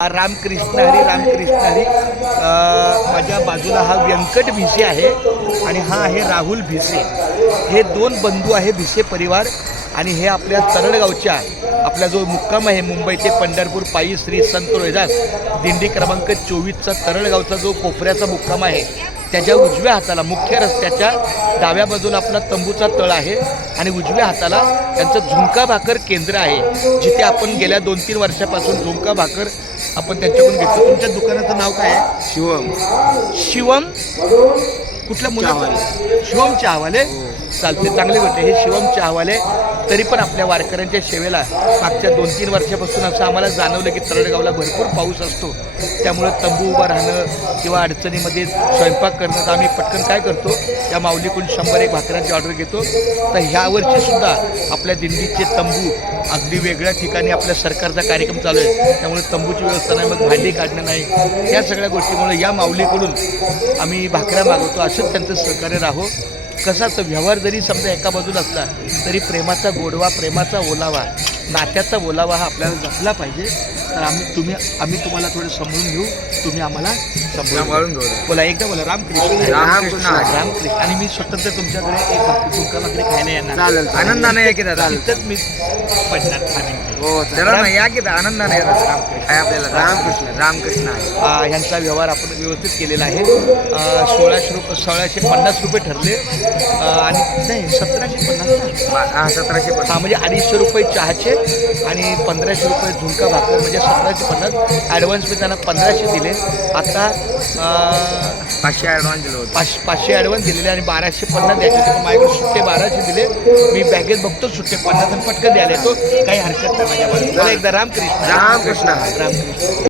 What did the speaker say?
रामकृष्ण हरी रामकृष्ण हरी। माझ्या बाजूला हा व्यंकट भिसे आहे आणि हा आहे राहुल भिसे। हे दोन बंधू आहे भिसे परिवार आणि हे आपल्या तरडगावच्या आपला जो मुक्काम आहे मुंबई ते पंढरपूर पायी श्री संत रोहिदास दिंडी क्रमांक 24चा तरडगावचा जो कोपऱ्याचा मुक्काम आहे त्याच्या उजव्या हाताला मुख्य रस्त्याच्या डाव्या बाजूला आपला तंबूचा तळ आहे आणि उजव्या हाताला त्यांचं झुणका भाकर केंद्र आहे जिथे आपण गेल्या 2-3 वर्षापासून झुणका भाकर आपण त्यांच्याकडून घेतो। तुमच्या दुकानाचं नाव काय आहे? शिवम कुठल्या मुलाचं? शिवम चहावाले। चालते, चांगले गोष्ट। हे शिवम चहावाले तरी पण आपल्या वारकऱ्यांच्या सेवेला मागच्या 2-3 वर्षापासून असं आम्हाला जाणवलं की तरडगावला भरपूर पाऊस असतो, त्यामुळे तंबू उभं राहणं किंवा अडचणीमध्ये स्वयंपाक करणं तर आम्ही पटकन काय करतो या माऊलीकडून 100-1 भाकऱ्यांची ऑर्डर घेतो। तर ह्या वर्षीसुद्धा आपल्या दिंडीचे तंबू अगदी वेगळ्या ठिकाणी आपल्या सरकारचा कार्यक्रम चालू आहे, त्यामुळे तंबूची व्यवस्था नाही, मग भांडी काढणं नाही, या सगळ्या गोष्टीमुळे या माऊलीकडून आम्ही भाकऱ्या मागवतो। असंच त्यांचं सहकार्य राहो। कसा तर व्यवहार जरी समजा एका बाजूला असला तरी प्रेमाचा गोडवा, प्रेमाचा ओलावा, नात्याचा ओलावा हा आपल्याला जपला पाहिजे। तर आम्ही तुम्हाला थोडं समजून घेऊ, तुम्ही आम्हाला सांभाळून घेऊ। बोला, एकदा बोला, रामकृष्ण रामकृष्ण रामकृष्ण। आणि मी स्वतंत्र तुमच्याकडे एक झुणका भाकरी खायला येणार। चालेल, आनंदाने या की दादा। तिथंच मी पडणार खाणे। हो चला ना, या की आनंदाने या दादा। आपल्याला रामकृष्ण ह्यांचा व्यवहार आपण व्यवस्थित केलेला आहे। 1650 रुपये ठरले आणि नाही 1750 1750 म्हणजे 250 रुपये चहाचे आणि 1500 रुपये झुणका भाकर म्हणजे 1750। ॲडव्हान्स मी त्यांना 1500 दिले। आता 500 ॲडव्हान्स दिलो, 500 ॲडव्हान्स दिलेले आणि 1250 द्यायचे होते, पण माझ्याकडे सुट्टे 1200 दिले। मी बॅगेत बघतो सुट्टे 50 आणि पटकन द्यायला येतो, काही हरकत नाही माझ्या बाजूला। एकदा रामकृष्ण रामकृष्ण रामकृष्ण।